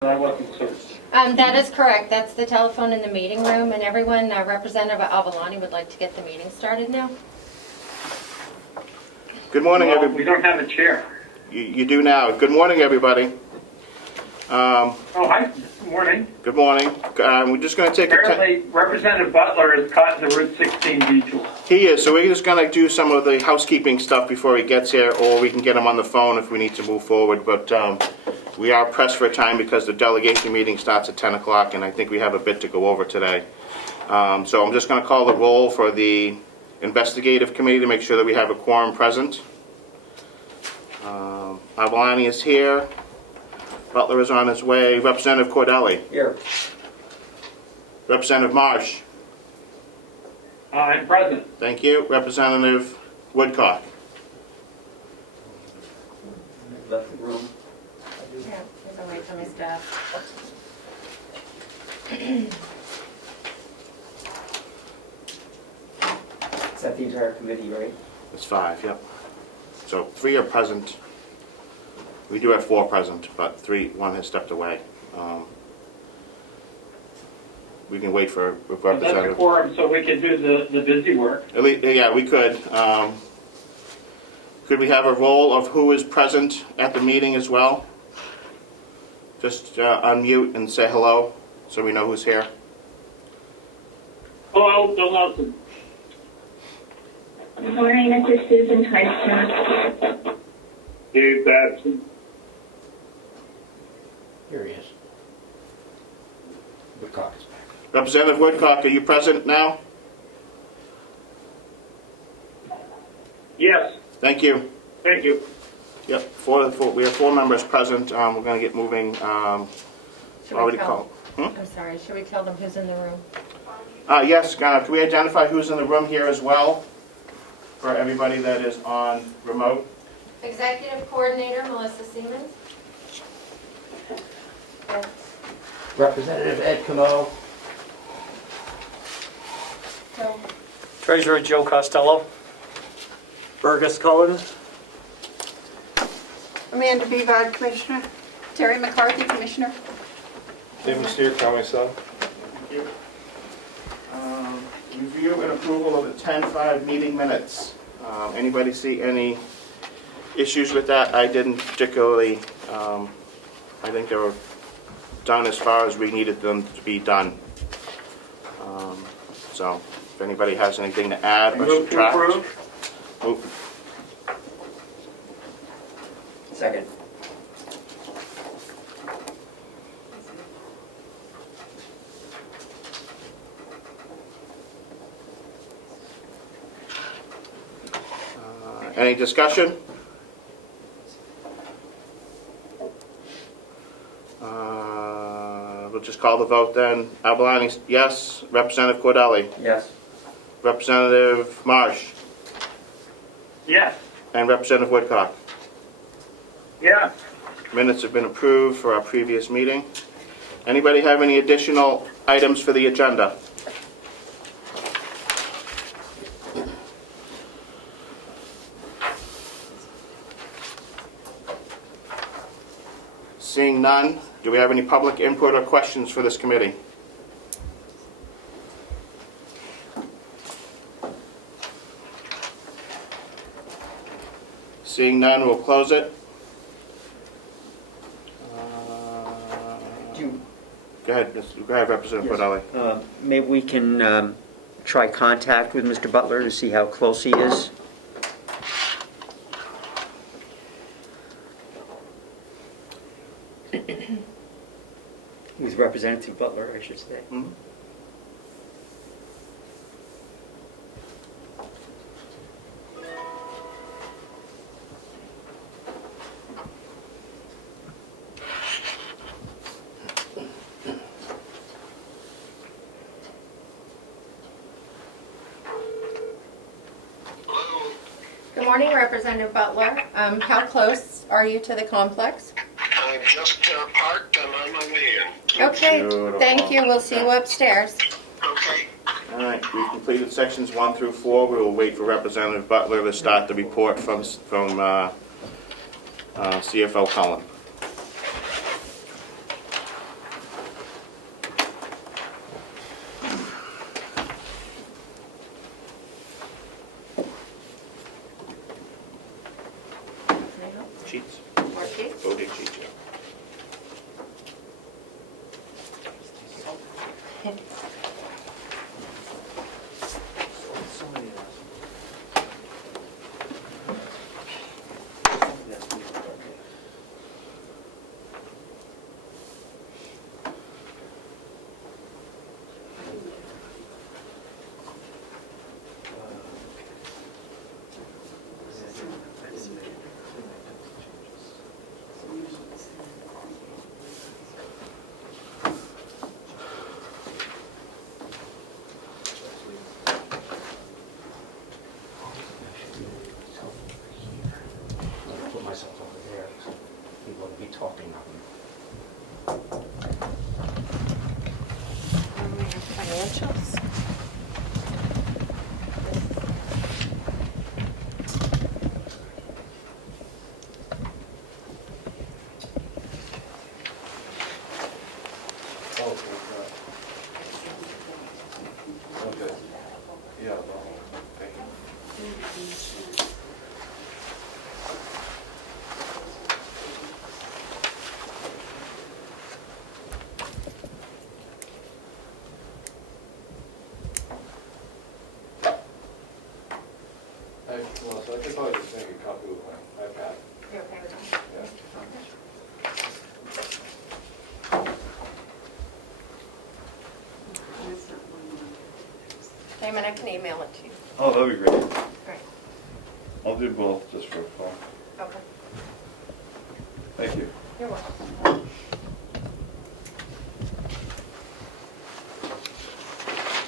I wasn't certain. That is correct. That's the telephone in the meeting room, and everyone, Representative Avalani would like to get the meeting started now. Good morning, Well, everybody. we don't have a chair. You do now. Good morning, everybody. Oh, hi. Good morning. Good morning. We're just going to take a... Apparently, Representative Butler is caught in the Route 16 detour. He is, so we're just going to do some of the housekeeping stuff before he gets here, or we can get him on the phone if we need to move forward. But we are pressed for time because the delegation meeting starts at 10 o'clock, and I think we have a bit to go over today. So I'm just going to call the roll for the investigative committee to make sure that we have a quorum present. Avalani is here. Butler is on his way. Representative Cordelli. Here. Representative Marsh. I'm present. Thank you. Representative Woodcock. Left the room. Yeah, there's a wait for my staff. Is that the entire committee, right? It's 5, yep. So 3 are present. We do have 4 present, but 1 has stepped away. We can wait for But that's a representative. quorum, so we can do the busy work. At least, yeah, we could. Could we have a roll of who is present at the meeting as well? Just unmute and say hello, so we know who's here. Hello, Bill Nelson. Good morning, this is Susan Tyson. Dave Babson. Here he is. Woodcock is back. Representative Woodcock, are you present now? Yes, Thank you. thank you. Yep, 4, we have 4 members present. We're going to get moving. Should we Already tell? called. I'm sorry, should we tell them who's in the room? Yes, can we identify who's in the room here as well for everybody that is on remote? Executive Coordinator Melissa Siemens. Representative Ed Comeau. So, Treasurer Joe Costello. Burgess Collins. Amanda Bevard, Commissioner. Terry McCarthy, Commissioner. Stephen Steer, County Son. Thank you. Review and approval of the 10-5 meeting minutes. Anybody see any issues with that? I didn't particularly. I think they were done as far as we needed them to be done. So if anybody has anything to add or Move to subtract. approve. Move. Second. Any discussion? We'll just call the vote then. Avalani, yes. Representative Cordelli. Yes. Representative Marsh. Yes, And Representative Woodcock. yes. Minutes have been approved for our previous meeting. Anybody have any additional items for the agenda? Seeing none, do we have any public input or questions for this committee? Seeing none, we'll close it. Go ahead, Representative Cordelli. Maybe we can try contact with Mr. Butler to see how close he is. With Representative Butler, I should say. Mhm. good morning, Representative Butler. How close are you to the complex? I've just parked and I'm on my way in. Okay, Beautiful. thank you. We'll see you upstairs. Okay. All right, we've completed sections 1 through 4. We will wait for Representative Butler to start the report from CFO Cullen. Chairman, I can email it to you. Oh, that'd be great. Right. I'll do both, just for fun. Okay. Thank you. You're welcome. I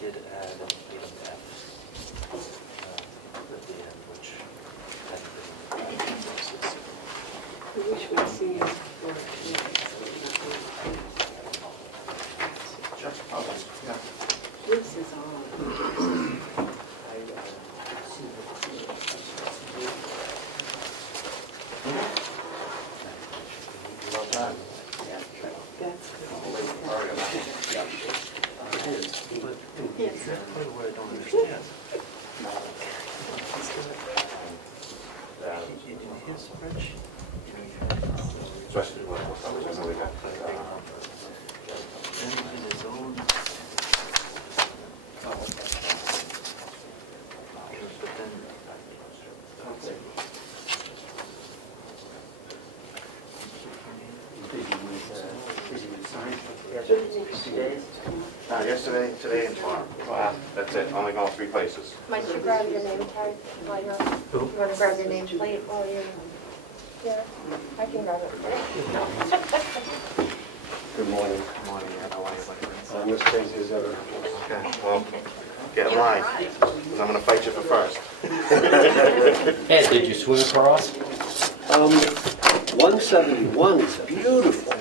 did add an AF at the end, which hadn't been in the process. Which would see us for this is all. That's good. It is, but Yes. that's part of what I don't understand. In his spreadsheet, then in his own. But then, okay. Yesterday, today, and tomorrow. Wow. That's it, only going 3 places. Might you grab your name tag while you're, you want to grab your name plate while you're here? I can grab it. Good morning. Good morning, how are you? I'm as crazy as ever. Okay, well, get in line, 'cause I'm gonna fight you for first. Ed, did you swim across? 171 is beautiful.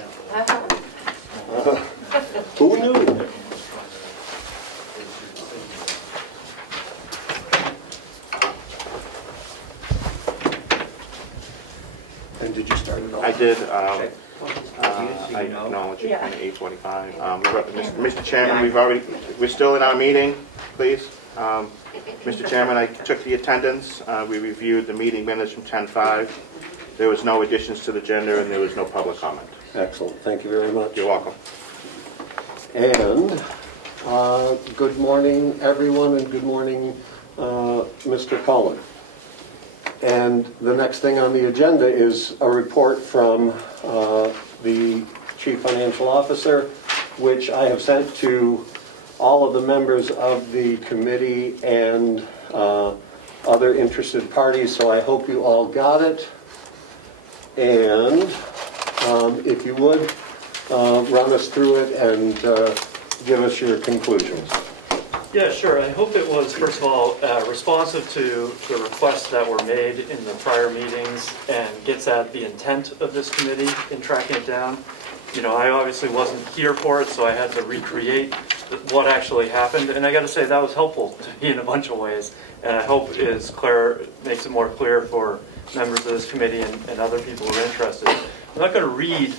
Who knew? And did you start it off? I did, I acknowledge it Yeah. at 8:45. Mr. Chairman, we're still in our meeting, please. Mr. Chairman, I took the attendance, we reviewed the meeting minutes from 10:05. There was no additions to the agenda and there was no public comment. Excellent, thank you very much. You're welcome. And good morning, everyone, and good morning, Mr. Cullen. And the next thing on the agenda is a report from the Chief Financial Officer, which I have sent to all of the members of the committee and other interested parties, so I hope you all got it. And if you would, run us through it and give us your conclusions. Yeah, sure. I hope it was, first of all, responsive to the requests that were made in the prior meetings and gets at the intent of this committee in tracking it down. You know, I obviously wasn't here for it, so I had to recreate what actually happened. And I got to say, that was helpful to me in a bunch of ways. And I hope is clear, makes it more clear for members of this committee and other people who are interested. I'm not going to read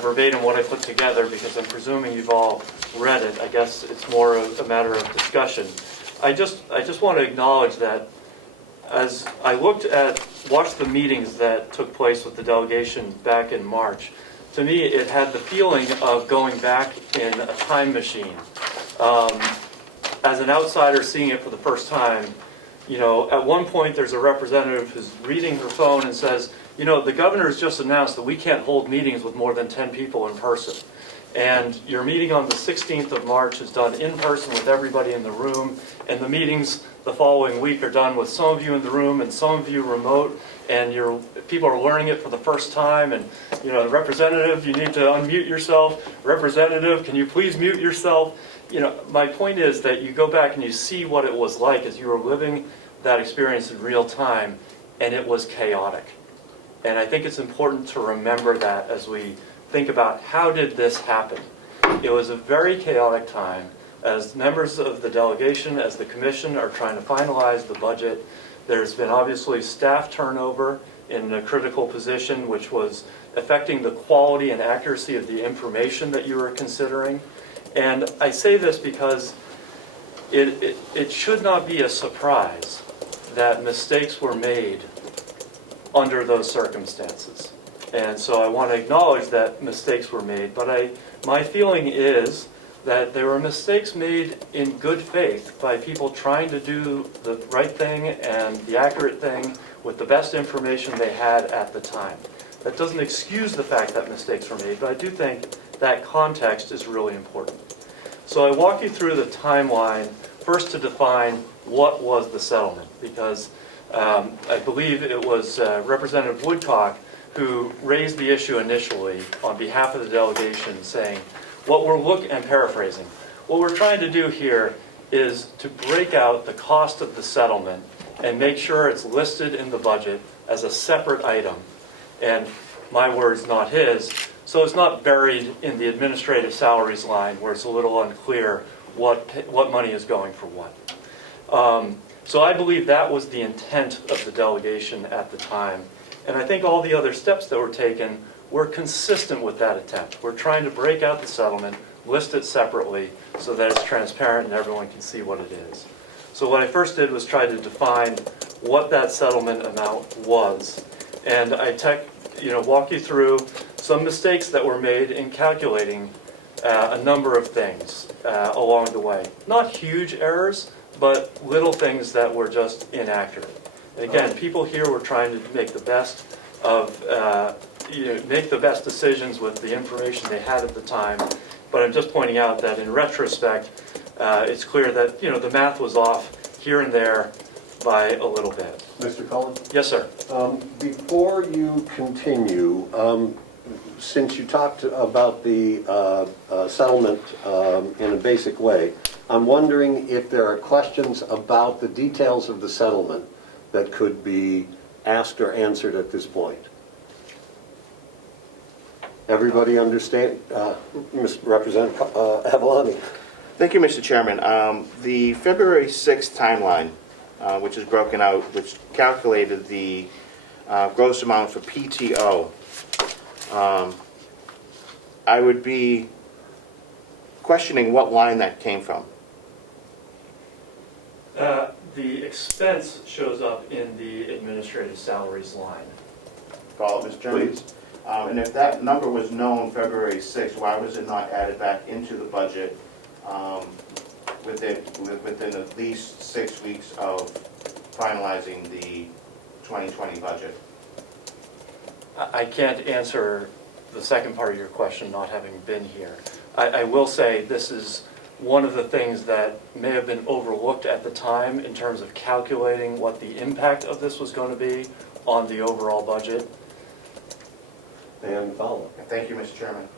verbatim what I put together because I'm presuming you've all read it. I guess it's more a matter of discussion. I just want to acknowledge that as I watched the meetings that took place with the delegation back in March, to me it had the feeling of going back in a time machine. As an outsider seeing it for the first time, you know, at one point there's a representative who's reading her phone and says, you know, the governor has just announced that we can't hold meetings with more than 10 people in person. And your meeting on the 16th of March is done in person with everybody in the room, and the meetings the following week are done with some of you in the room and some of you remote, and people are learning it for the first time. And, you know, representative, you need to unmute yourself. Representative, can you please mute yourself? You know, my point is that you go back and you see what it was like as you were living that experience in real time, and it was chaotic. And I think it's important to remember that as we think about how did this happen. It was a very chaotic time as members of the delegation, as the commission are trying to finalize the budget. There's been obviously staff turnover in a critical position, which was affecting the quality and accuracy of the information that you were considering. And I say this because it should not be a surprise that mistakes were made under those circumstances. And so I want to acknowledge that mistakes were made, but my feeling is that there were mistakes made in good faith by people trying to do the right thing and the accurate thing with the best information they had at the time. That doesn't excuse the fact that mistakes were made, but I do think that context is really important. So I walk you through the timeline, first to define what was the settlement, because I believe it was Representative Woodcock who raised the issue initially on behalf of the delegation, saying, and paraphrasing, what we're trying to do here is to break out the cost of the settlement and make sure it's listed in the budget as a separate item. And my words, not his, so it's not buried in the administrative salaries line where it's a little unclear what money is going for what. So I believe that was the intent of the delegation at the time. And I think all the other steps that were taken were consistent with that attempt. We're trying to break out the settlement, list it separately so that it's transparent and everyone can see what it is. So what I first did was try to define what that settlement amount was. And I walk you through some mistakes that were made in calculating a number of things along the way. Not huge errors, but little things that were just inaccurate. And again, people here were trying to make the best of, make the best decisions with the information they had at the time. But I'm just pointing out that in retrospect, it's clear that the math was off here and there by a little bit. Mr. Cullen? Yes, sir. Before you continue, since you talked about the settlement in a basic way, I'm wondering if there are questions about the details of the settlement that could be asked or answered at this point. Everybody understand? Representative Avalani. Thank you, Mr. Chairman. The February 6th timeline, which is broken out, which calculated the gross amount for PTO, I would be questioning what line that came from. The expense shows up in the administrative salaries line. Follow it, Mr. Chairman? Please. And if that number was known February 6th, why was it not added back into the budget within at least 6 weeks of finalizing the 2020 budget? I can't answer the second part of your question, not having been here. I will say this is one of the things that may have been overlooked at the time in terms of calculating what the impact of this was going to be on the overall budget. And follow. Thank you, Mr. Chairman.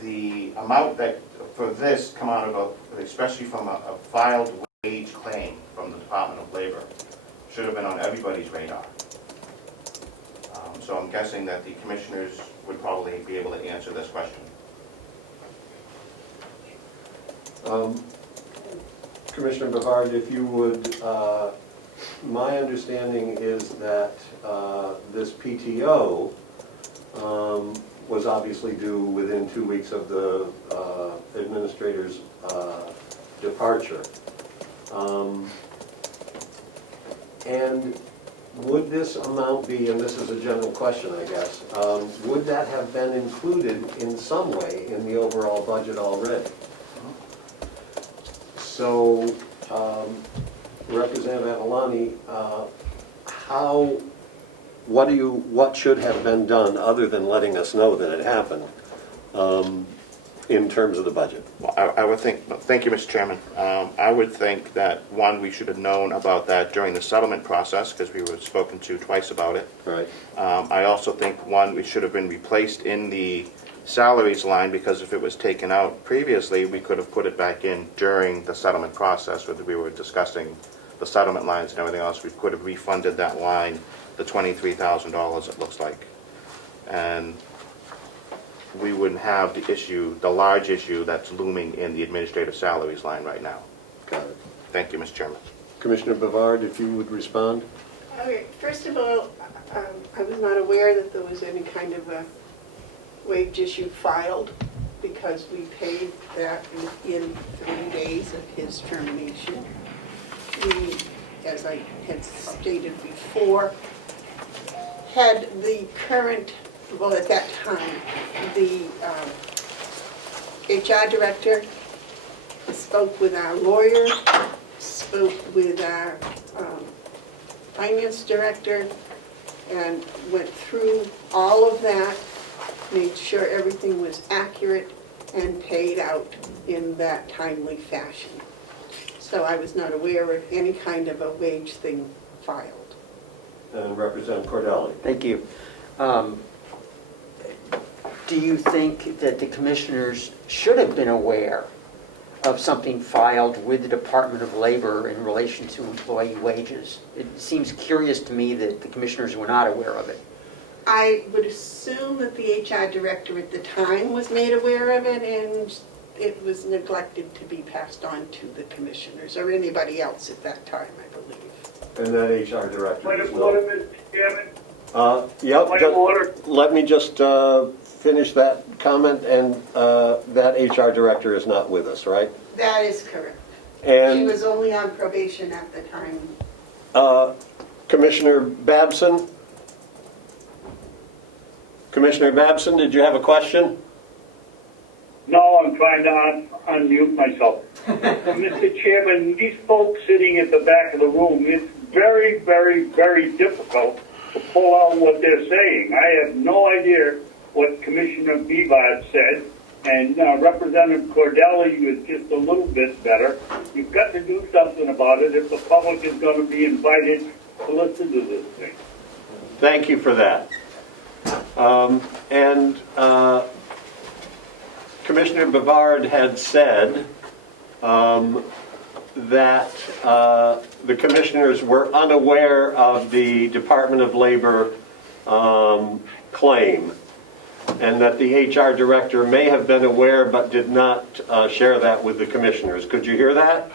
The amount that for this come out of especially from a filed wage claim from the Department of Labor, should have been on everybody's radar. So I'm guessing that the commissioners would probably be able to answer this question. Commissioner Bavard, if you would, my understanding is that this PTO was obviously due within 2 weeks of the administrator's departure. And would this amount be, and this is a general question, I guess, would that have been included in some way in the overall budget already? So, Representative Avalani, what should have been done other than letting us know that it happened in terms of the budget? Well, I would think, thank you, Mr. Chairman. I would think that, one, we should have known about that during the settlement process because we were spoken to twice about it. Right. I also think, one, we should have been replaced in the salaries line because if it was taken out previously, we could have put it back in during the settlement process where we were discussing the settlement lines and everything else. We could have refunded that line, the $23,000 it looks like. And we wouldn't have the issue, the large issue that's looming in the administrative salaries line right now. Got it. Thank you, Mr. Chairman. Commissioner Bavard, if you would respond. Okay, first of all, I was not aware that there was any kind of a wage issue filed because we paid that in 30 days of his termination. We, as I had stated before, had the current well, at that time, the HR director spoke with our lawyer, spoke with our finance director, and went through all of that, made sure everything was accurate, and paid out in that timely fashion. So I was not aware of any kind of a wage thing filed. And Representative Cordelli. Thank you. Do you think that the commissioners should have been aware of something filed with the Department of Labor in relation to employee wages? It seems curious to me that the commissioners were not aware of it. I would assume that the HR director at the time was made aware of it, and it was neglected to be passed on to the commissioners or anybody else at that time, I believe. And that HR director Point is of no. order, Mr. Chairman. Yep, Point of order. let me just finish that comment, and that HR director is not with us, right? That is correct. She And was only on probation at the time. Commissioner Babson? Commissioner Babson, did you have a question? No, I'm trying to unmute myself. Mr. Chairman, these folks sitting at the back of the room, it's very, very, very difficult to pull out what they're saying. I have no idea what Commissioner Bivard said, and Representative Cordelli was just a little bit better. You've got to do something about it if the public is going to be invited to listen to this thing. Thank you for that. Commissioner Bavard had said that the commissioners were unaware of the Department of Labor claim, and that the HR director may have been aware but did not share that with the commissioners. Could you hear that?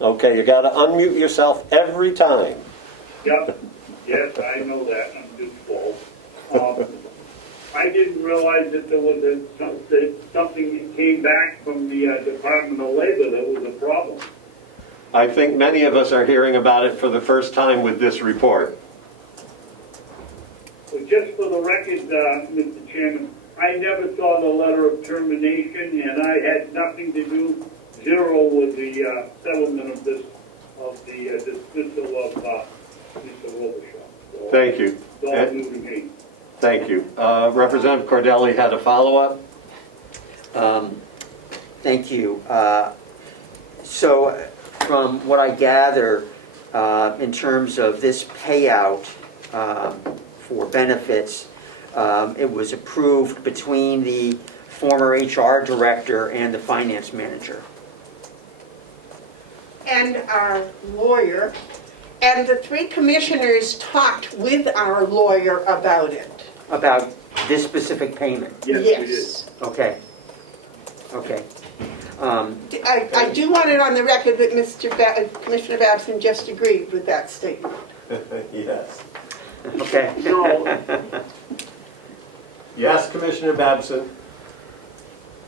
Okay, you got to unmute yourself every time. Yep. Yes, I know that. I'm just full. I didn't realize that there was something that came back from the Department of Labor that was a problem. I think many of us are hearing about it for the first time with this report. But just for the record, Mr. Chairman, I never saw the letter of termination, and I had nothing to do, zero, with the settlement of the dismissal of Mr. Robichaud. So Thank you. it's all new to me. Thank you. Representative Cordelli had a follow-up. Thank you. So from what I gather, in terms of this payout for benefits, it was approved between the former HR director and the finance manager. And our lawyer, and the three commissioners talked with our lawyer about it. About this specific payment? Yes, we did. Okay. Okay. I do want it on the record that Commissioner Babson just agreed with that statement. Yes. Okay. No, Yes, Commissioner Babson.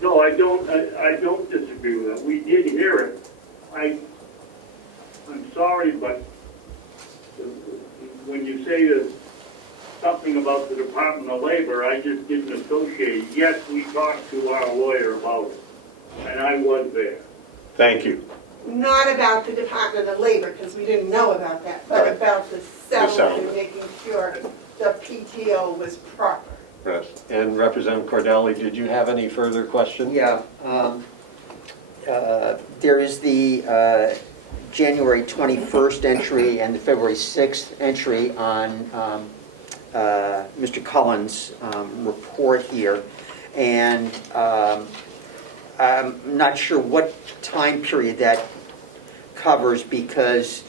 no, I don't disagree with that. We did hear it. I'm sorry, but when you say that something about the Department of Labor, I just didn't associate. Yes, we talked to our lawyer about it, and I was there. Thank you. Not about the Department of Labor, because we didn't know about that, but Right. about the settlement settlement. and making sure the PTO was proper. Yes. And Representative Cordelli, did you have any further questions? Yeah. There is the January 21st entry and the February 6th entry on Mr. Cullen's report here. And I'm not sure what time period that covers, because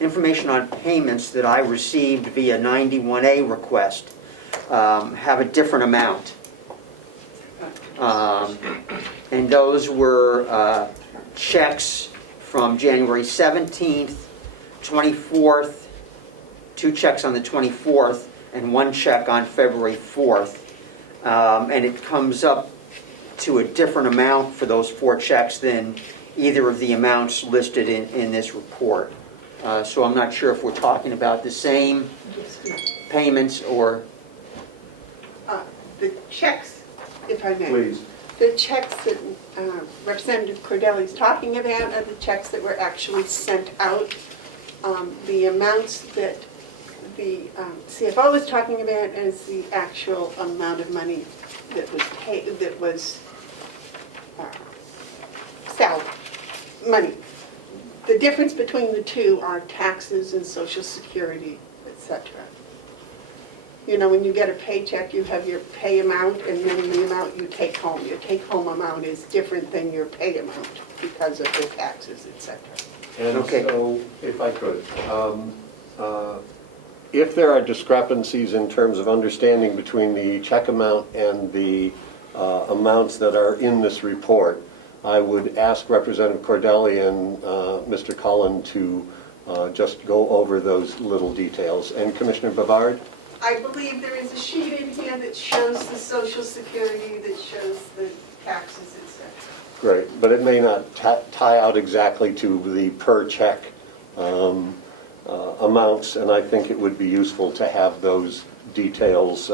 information on payments that I received via 91A request have a different amount. And those were checks from January 17th, 24th, 2 checks on the 24th, and 1 check on February 4th. And it comes up to a different amount for those 4 checks than either of the amounts listed in this report. So I'm not sure if we're talking about the same payments or... The checks, if I may. Please. The checks that Representative Cordelli's talking about are the checks that were actually sent out. The amounts that the CFO was talking about is the actual amount of money that was paid, that was salary money. The difference between the two are taxes and Social Security, etc. You know, when you get a paycheck, you have your pay amount and then the amount you take home. Your take-home amount is different than your pay amount because of the taxes, etc. And Okay. so, if I could, if there are discrepancies in terms of understanding between the check amount and the amounts that are in this report, I would ask Representative Cordelli and Mr. Cullen to just go over those little details. And Commissioner Bavard? I believe there is a sheet in here that shows the Social Security, that shows the taxes, etc. Great, but it may not tie out exactly to the per check amounts, and I think it would be useful to have those details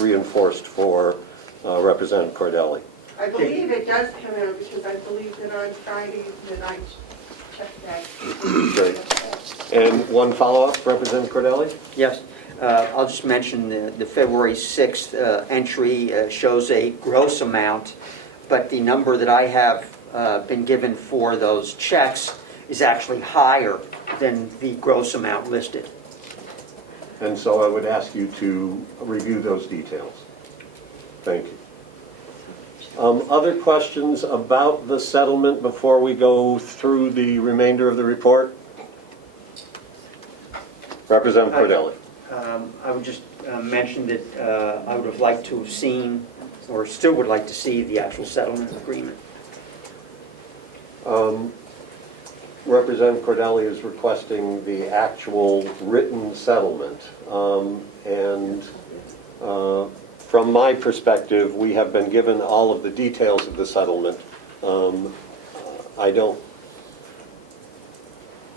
reinforced for Representative Cordelli. I believe it does come out because I believe that on Friday that I checked that. Great. And one follow-up, Representative Cordelli? Yes. I'll just mention the February 6th entry shows a gross amount, but the number that I have been given for those checks is actually higher than the gross amount listed. And so I would ask you to review those details. Thank you. Other questions about the settlement before we go through the remainder of the report? Representative Cordelli. I would just mention that I would have liked to have seen, or still would like to see, the actual settlement agreement. Representative Cordelli is requesting the actual written settlement. From my perspective, we have been given all of the details of the settlement.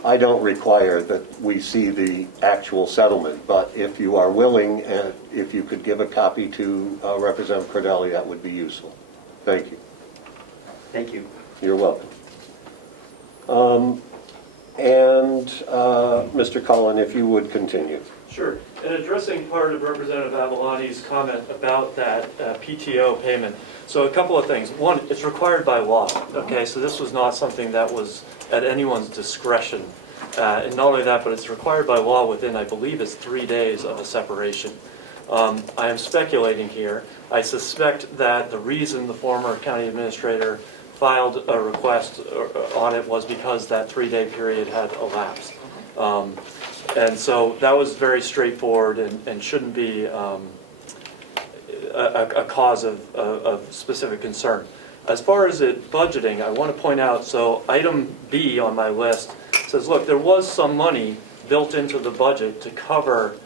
I don't require that we see the actual settlement, but if you are willing, and if you could give a copy to Representative Cordelli, that would be useful. Thank you. Thank you. You're welcome. Mr. Cullen, if you would continue. Sure. In addressing part of Representative Avalani's comment about that PTO payment, so a couple of things. One, it's required by law, okay? So this was not something that was at anyone's discretion. And not only that, but it's required by law within, I believe, it's 3 days of a separation. I am speculating here. I suspect that the reason the former county administrator filed a request on it was because that 3-day period had elapsed. And so that was very straightforward and shouldn't be a cause of specific concern. As far as it budgeting, I want to point out, so item B on my list says, look, there was some money built into the budget to cover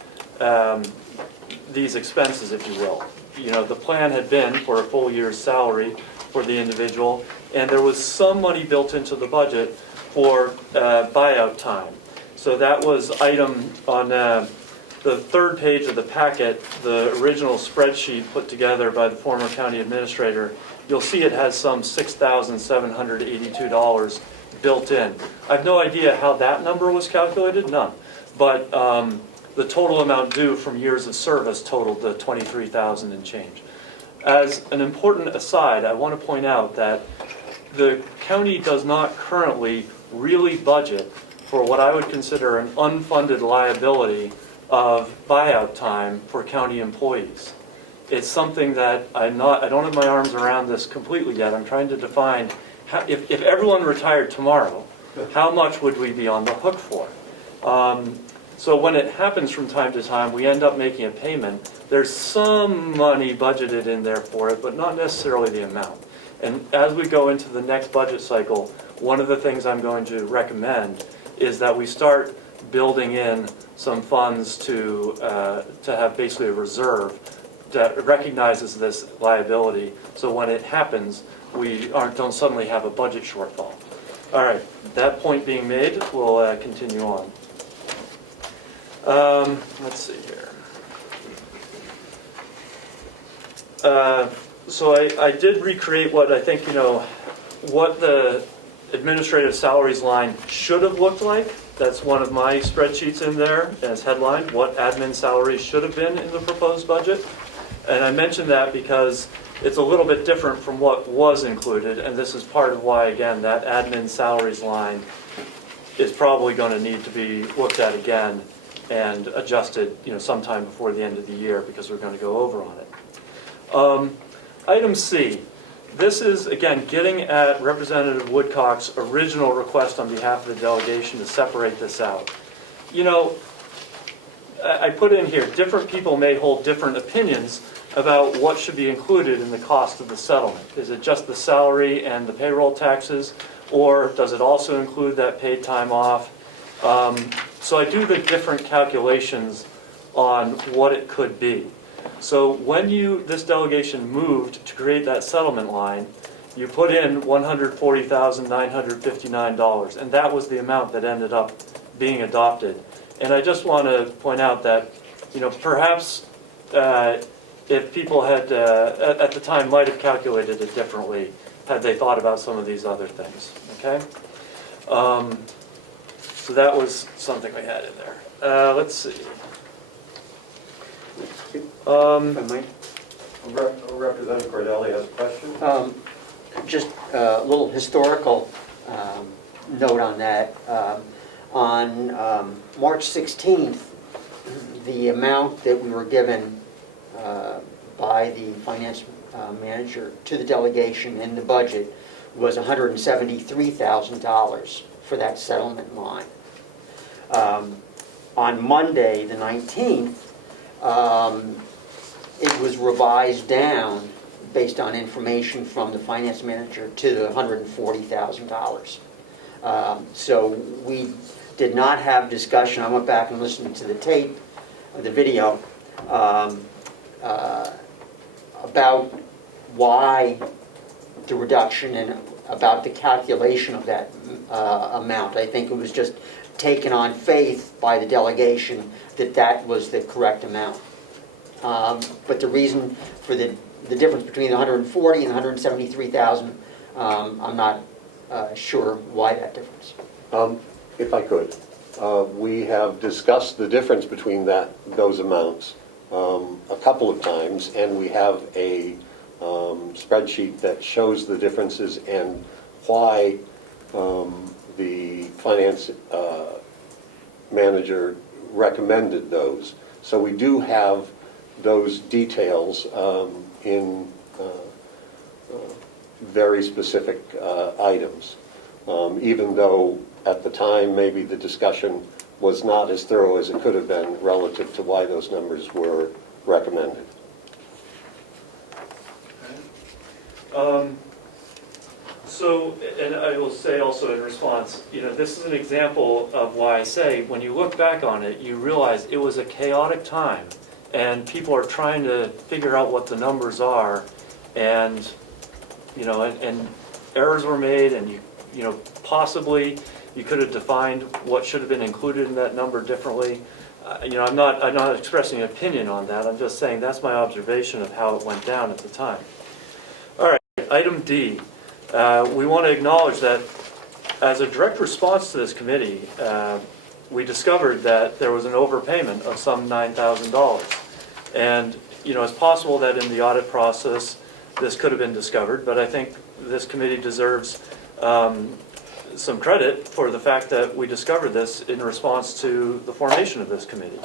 these expenses, if you will. You know, the plan had been for a full year's salary for the individual, and there was some money built into the budget for buyout time. So that was item on the third page of the packet, the original spreadsheet put together by the former county administrator. You'll see it has some $6,782 built in. I have no idea how that number was calculated, none. But the total amount due from years of service totaled the $23,000 and change. As an important aside, I want to point out that the county does not currently really budget for what I would consider an unfunded liability of buyout time for county employees. It's something that I don't have my arms around this completely yet. I'm trying to define, if everyone retired tomorrow, how much would we be on the hook for? So when it happens from time to time, we end up making a payment. There's some money budgeted in there for it, but not necessarily the amount. And as we go into the next budget cycle, one of the things I'm going to recommend is that we start building in some funds to have basically a reserve that recognizes this liability, so when it happens, we don't suddenly have a budget shortfall. All right, that point being made, we'll continue on. Let's see here. So I did recreate what I think, what the administrative salaries line should have looked like. That's one of my spreadsheets in there as headline, what admin salaries should have been in the proposed budget. And I mentioned that because it's a little bit different from what was included, and this is part of why, again, that admin salaries line is probably going to need to be looked at again and adjusted, sometime before the end of the year, because we're going to go over on it. Item C. This is, again, getting at Representative Woodcock's original request on behalf of the delegation to separate this out. I put in here, different people may hold different opinions about what should be included in the cost of the settlement. Is it just the salary and the payroll taxes, or does it also include that paid time off? So I do the different calculations on what it could be. So when this delegation moved to create that settlement line, you put in $140,959, and that was the amount that ended up being adopted. And I just want to point out that, perhaps if people had, at the time, might have calculated it differently had they thought about some of these other things, okay? So that was something we had in there. Let's see. If I might. Representative Cordelli has a question. Just a little historical note on that. On March 16th, the amount that we were given by the finance manager to the delegation in the budget was $173,000 for that settlement line. On Monday, the 19th, it was revised down based on information from the finance manager to the $140,000. So we did not have discussion. I went back and listened to the tape, the video, about why the reduction and about the calculation of that amount. I think it was just taken on faith by the delegation that that was the correct amount. But the reason for the difference between the 140 and the 173,000, I'm not sure why that difference. If I could, we have discussed the difference between those amounts a couple of times, and we have a spreadsheet that shows the differences and why the finance manager recommended those. So we do have those details in very specific items, even though at the time maybe the discussion was not as thorough as it could have been relative to why those numbers were recommended. So, and I will say also in response, this is an example of why I say, when you look back on it, you realize it was a chaotic time, and people are trying to figure out what the numbers are, and, and errors were made, and possibly you could have defined what should have been included in that number differently. I'm not expressing an opinion on that. I'm just saying that's my observation of how it went down at the time. All right, item D. We want to acknowledge that as a direct response to this committee, we discovered that there was an overpayment of some $9,000. And, it's possible that in the audit process this could have been discovered, but I think this committee deserves some credit for the fact that we discovered this in response to the formation of this committee.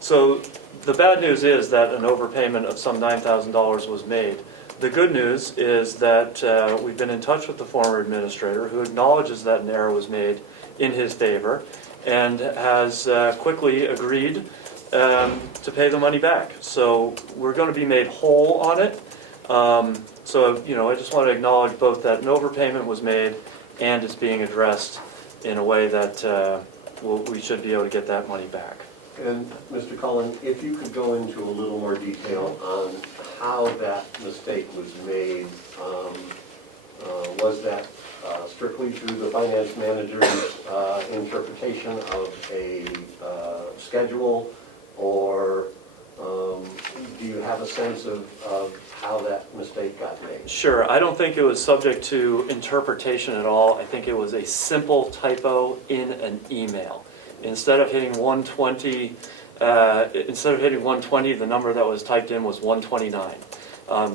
So the bad news is that an overpayment of some $9,000 was made. The good news is that we've been in touch with the former administrator, who acknowledges that an error was made in his favor and has quickly agreed to pay the money back. So we're going to be made whole on it. So, I just want to acknowledge both that an overpayment was made and it's being addressed in a way that we should be able to get that money back. And Mr. Cullen, if you could go into a little more detail on how that mistake was made. Was that strictly through the finance manager's interpretation of a schedule, or do you have a sense of how that mistake got made? Sure, I don't think it was subject to interpretation at all. I think it was a simple typo in an email. Instead of hitting 120, the number that was typed in was 129.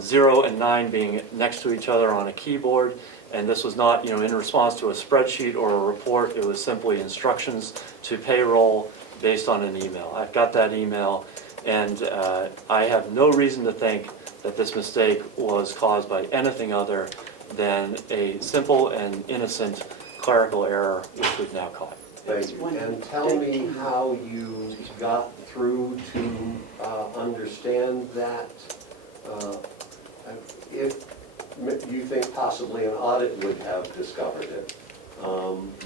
0 and 9 being next to each other on a keyboard, and this was not, in response to a spreadsheet or a report. It was simply instructions to payroll based on an email. I've got that email, and I have no reason to think that this mistake was caused by anything other than a simple and innocent clerical error, which we've now caught. Thank you. And tell me how you got through to understand that. If you think possibly an audit would have discovered it,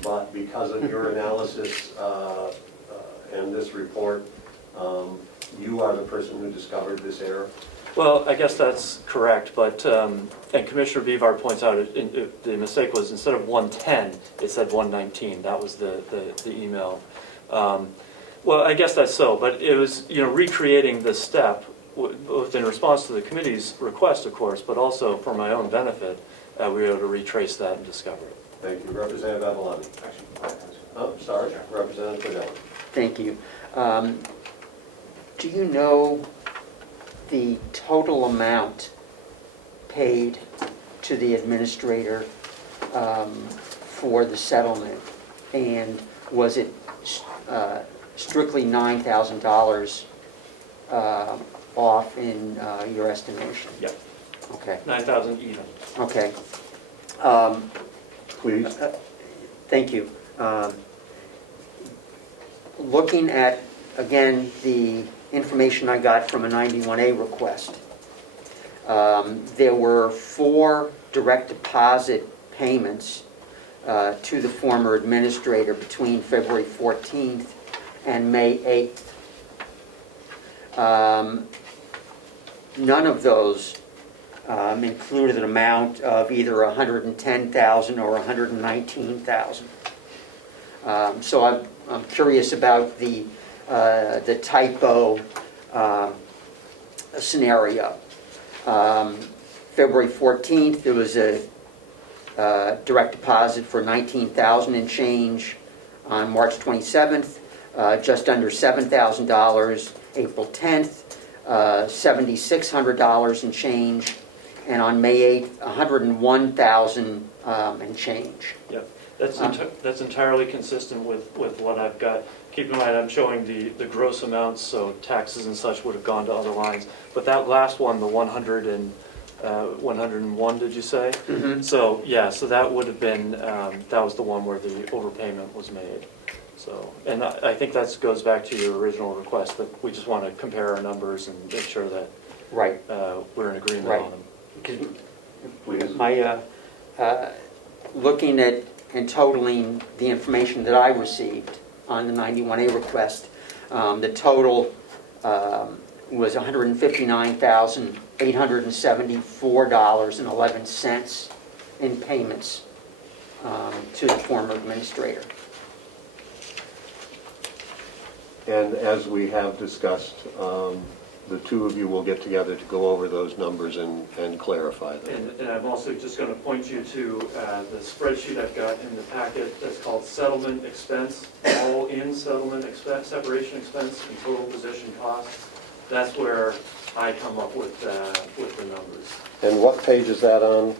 but because of your analysis and this report, you are the person who discovered this error? Well, I guess that's correct, but, and Commissioner Bevard points out, the mistake was instead of 110, it said 119. That was the email. Well, I guess that's so, but it was, recreating this step, both in response to the committee's request, of course, but also for my own benefit, we were able to retrace that and discover it. Thank you. Representative Avalani. Oh, sorry. Representative Fidelli. Thank you. Do you know the total amount paid to the administrator for the settlement? And was it strictly $9,000 off in your estimation? Yep. Okay. 9,000 even. Okay. Please. Thank you. Looking at, again, the information I got from a 91A request, there were 4 direct deposit payments to the former administrator between February 14th and May 8th. None of those included an amount of either $110,000 or $119,000. So I'm curious about the typo scenario. February 14th, there was a direct deposit for $19,000 and change. On March 27th, just under $7,000. April 10th, $7,600 and change. And on May 8th, $101,000 and change. Yep. That's entirely consistent with what I've got. Keep in mind, I'm showing the gross amounts, so taxes and such would have gone to other lines. But that last one, the 101, did you say? Mm-hmm. So, yeah, so that would have been, that was the one where the overpayment was made. So, and I think that goes back to your original request, that we just want to compare our numbers and make sure that Right. We're in agreement Right. on them. Please. My, looking at and totaling the information that I received on the 91A request, the total was $159,874.11 in payments to the former administrator. And as we have discussed, the two of you will get together to go over those numbers and clarify them. And I'm also just going to point you to the spreadsheet I've got in the packet that's called settlement expense, all in settlement expense, separation expense, and total position costs. That's where I come up with the numbers. And what page is that on?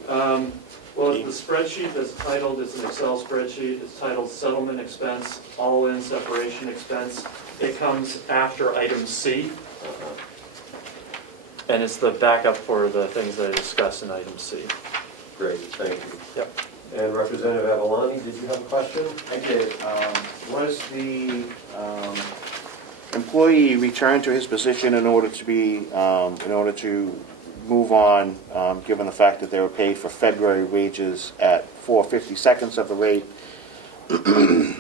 Well, the spreadsheet that's titled, it's an Excel spreadsheet, it's titled settlement expense, all in separation expense. It comes after item C. And it's the backup for the things that I discussed in item C. Great, thank you. Yep. And Representative Avalani, did you have a question? I did. Was the employee returned to his position in order to move on, given the fact that they were paid for February wages at 4/52 of the rate?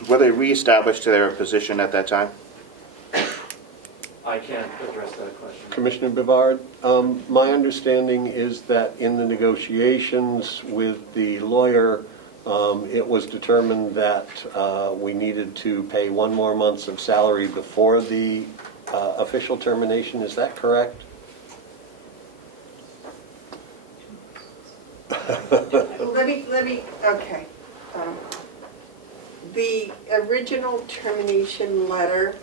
Were they reestablished to their position at that time? I can't address that question. Commissioner Bivard, my understanding is that in the negotiations with the lawyer, it was determined that we needed to pay 1 more month of salary before the official termination. Is that correct? Okay. The original termination letter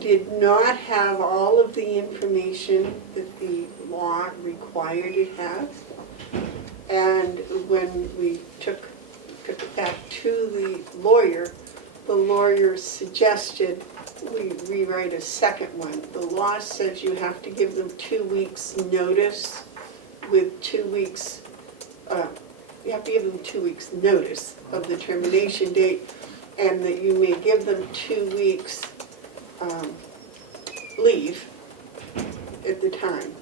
did not have all of the information that the law required it have. And when we took it back to the lawyer suggested we rewrite a second one. The law says you have to give them 2 weeks' notice with 2 weeks, you have to give them 2 weeks' notice of the termination date, and that you may give them 2 weeks leave at the time.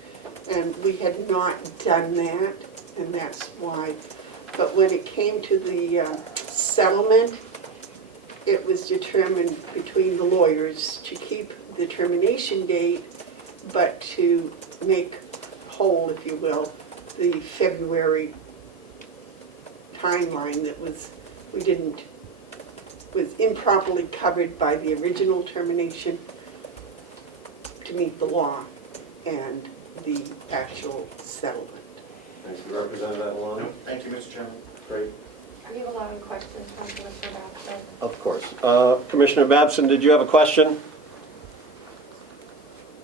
And we had not done that, and that's why. But when it came to the settlement, it was determined between the lawyers to keep the termination date, but to make whole, if you will, the February timeline that was improperly covered by the original termination to meet the law and the actual settlement. Thank you, Representative Avalon. No, thank you, Mr. Chairman. Great. Are you allowing questions from Commissioner Babson? Of course. Commissioner Babson, did you have a question?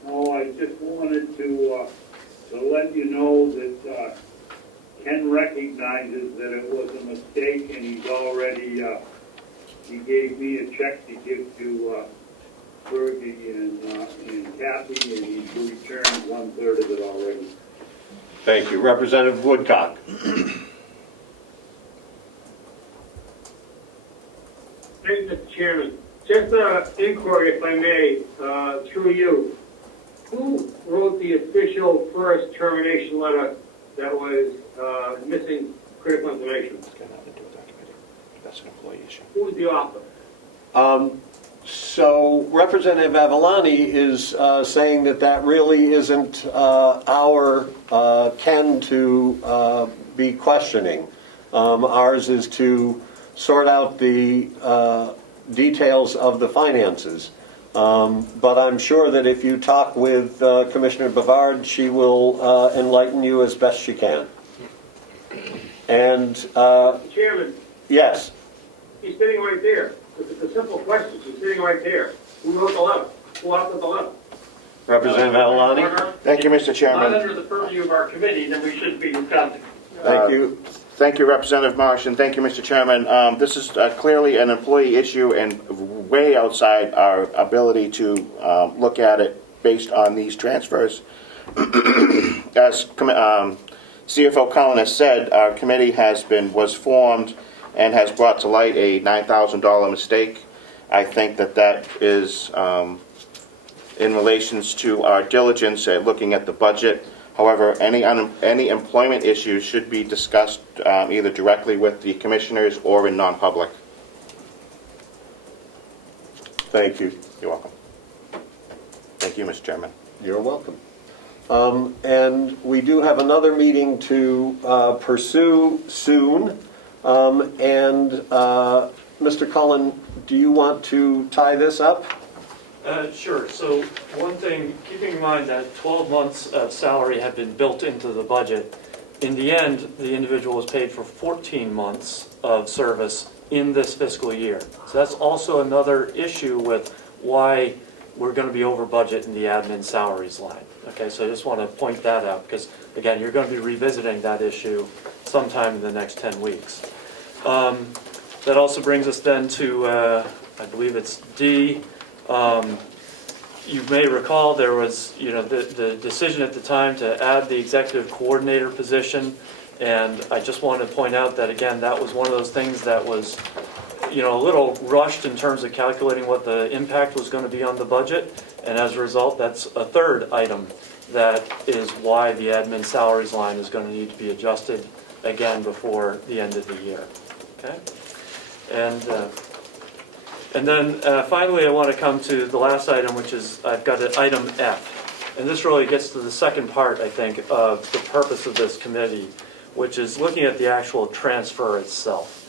No, I just wanted to let you know that Ken recognizes that it was a mistake, and he's already, he gave me a check to give to Fergie and Kathy, and he's returned 1/3 of it already. Thank you. Representative Woodcock. Thank you, Mr. Chairman. Just an inquiry, if I may, through you. Who wrote the official first termination letter that was missing critical information? It's got nothing to do with that committee. That's an employee issue. Who was the author? So Representative Avalani is saying that really isn't our ken to be questioning. Ours is to sort out the details of the finances. But I'm sure that if you talk with Commissioner Bavard, she will enlighten you as best she can. And Chairman, yes. he's sitting right there. It's a simple question. He's sitting right there. Who wrote the letter? Who authored the letter? Representative Avalani. Thank you, Mr. Chairman. Not under the purview of our committee, then we shouldn't be discussing. Thank you. Thank you, Representative Marsh, and thank you, Mr. Chairman. This is clearly an employee issue and way outside our ability to look at it based on these transfers. As CFO Cullen has said, our committee was formed and has brought to light a $9,000 mistake. I think that is in relations to our diligence at looking at the budget. However, any employment issues should be discussed either directly with the commissioners or in non-public. Thank you. You're welcome. Thank you, Mr. Chairman. You're welcome. And we do have another meeting to pursue soon. Mr. Cullen, do you want to tie this up? Sure. So one thing, keeping in mind that 12 months of salary had been built into the budget, in the end, the individual was paid for 14 months of service in this fiscal year. So that's also another issue with why we're going to be over budget in the admin salaries line. Okay, so I just want to point that out because, again, you're going to be revisiting that issue sometime in the next 10 weeks. That also brings us then to, I believe it's D. You may recall there was, the decision at the time to add the executive coordinator position, and I just wanted to point out that, again, that was one of those things that was, a little rushed in terms of calculating what the impact was going to be on the budget, and as a result, that's a third item that is why the admin salaries line is going to need to be adjusted again before the end of the year. Okay? And then finally, I want to come to the last item, which is I've got an item F. And this really gets to the second part, I think, of the purpose of this committee, which is looking at the actual transfer itself.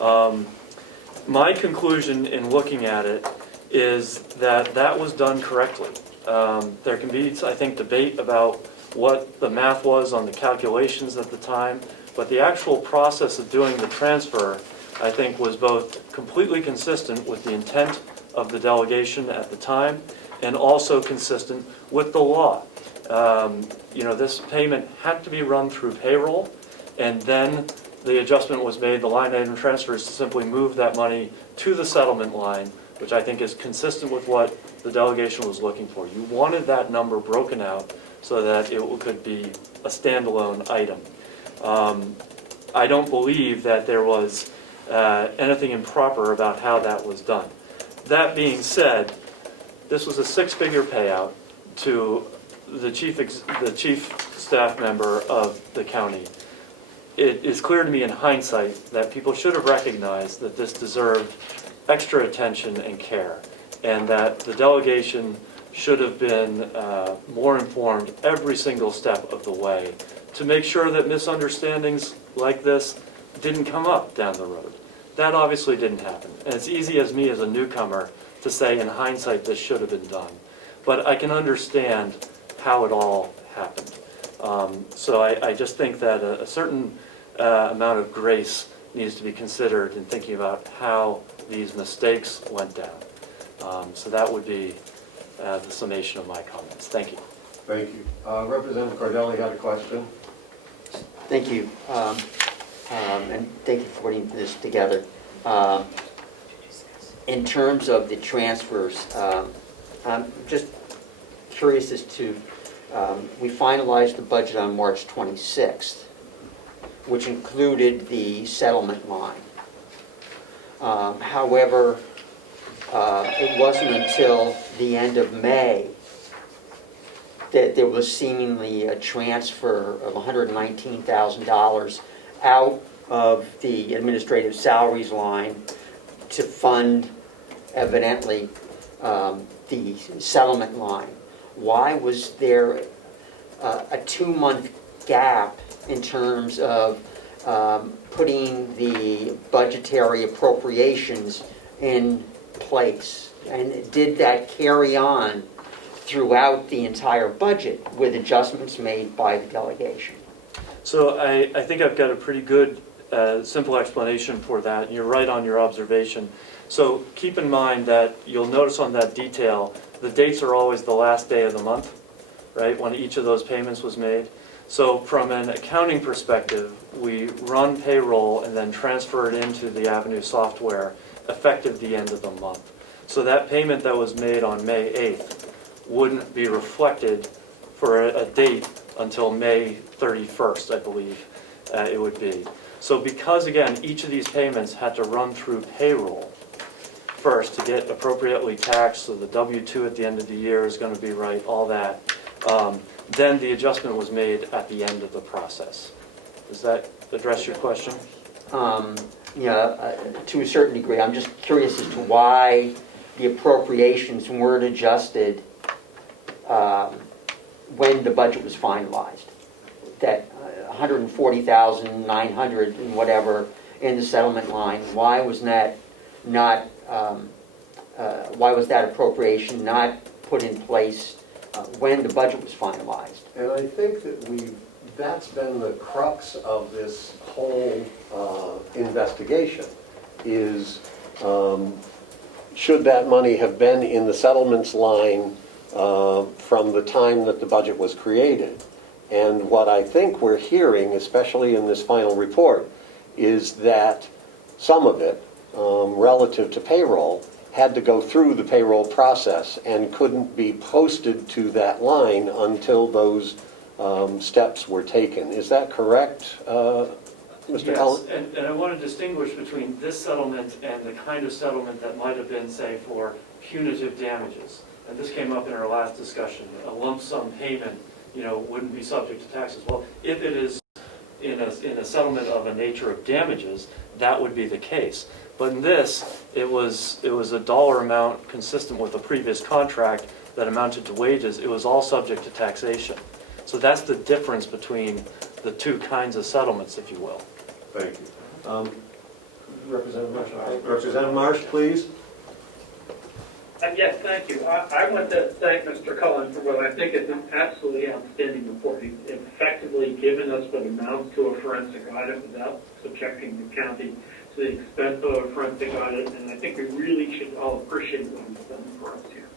My conclusion in looking at it is that that was done correctly. There can be, I think, debate about what the math was on the calculations at the time, but the actual process of doing the transfer, I think, was both completely consistent with the intent of the delegation at the time and also consistent with the law. This payment had to be run through payroll, and then the adjustment was made, the line item transfers, to simply move that money to the settlement line, which I think is consistent with what the delegation was looking for. You wanted that number broken out so that it could be a standalone item. I don't believe that there was anything improper about how that was done. That being said, this was a six-figure payout to the chief staff member of the county. It is clear to me in hindsight that people should have recognized that this deserved extra attention and care, and that the delegation should have been more informed every single step of the way to make sure that misunderstandings like this didn't come up down the road. That obviously didn't happen. And it's easy as me as a newcomer to say in hindsight this should have been done. But I can understand how it all happened. So I just think that a certain amount of grace needs to be considered in thinking about how these mistakes went down. So that would be the summation of my comments. Thank you. Thank you. Representative Cordelli had a question. Thank you. And thank you for putting this together. In terms of the transfers, I'm just curious as to, we finalized the budget on March 26th, which included the settlement line. However, it wasn't until the end of May that there was seemingly a transfer of $119,000 out of the administrative salaries line to fund, evidently, the settlement line. Why was there a 2-month gap in terms of putting the budgetary appropriations in place? And did that carry on throughout the entire budget with adjustments made by the delegation? So I think I've got a pretty good simple explanation for that. You're right on your observation. So keep in mind that you'll notice on that detail, the dates are always the last day of the month, right, when each of those payments was made. So from an accounting perspective, we run payroll and then transfer it into the Avenue software effective the end of the month. So that payment that was made on May 8th wouldn't be reflected for a date until May 31st, I believe it would be. So because, again, each of these payments had to run through payroll first to get appropriately taxed, so the W-2 at the end of the year is going to be right, all that, then the adjustment was made at the end of the process. Does that address your question? Yeah, to a certain degree. I'm just curious as to why the appropriations weren't adjusted when the budget was finalized. That $140,900 and whatever in the settlement line, why was that not? Why was that appropriation not put in place when the budget was finalized? And I think that that's been the crux of this whole investigation, is should that money have been in the settlements line from the time that the budget was created? And what I think we're hearing, especially in this final report, is that some of it, relative to payroll, had to go through the payroll process and couldn't be posted to that line until those steps were taken. Is that correct, Mr. Cullen? Yes, and I want to distinguish between this settlement and the kind of settlement that might have been, say, for punitive damages. And this came up in our last discussion. A lump sum payment, wouldn't be subject to taxes. Well, if it is in a settlement of a nature of damages, that would be the case. But in this, it was a dollar amount consistent with the previous contract that amounted to wages. It was all subject to taxation. So that's the difference between the two kinds of settlements, if you will. Thank you. Representative Marsh. Representative Marsh, please. Yes, thank you. I want to thank Mr. Cullen for what I think is an absolutely outstanding report. He's effectively given us what amounts to a forensic audit without subjecting the county to the expense of a forensic audit, and I think we really should all appreciate what he's done for us here.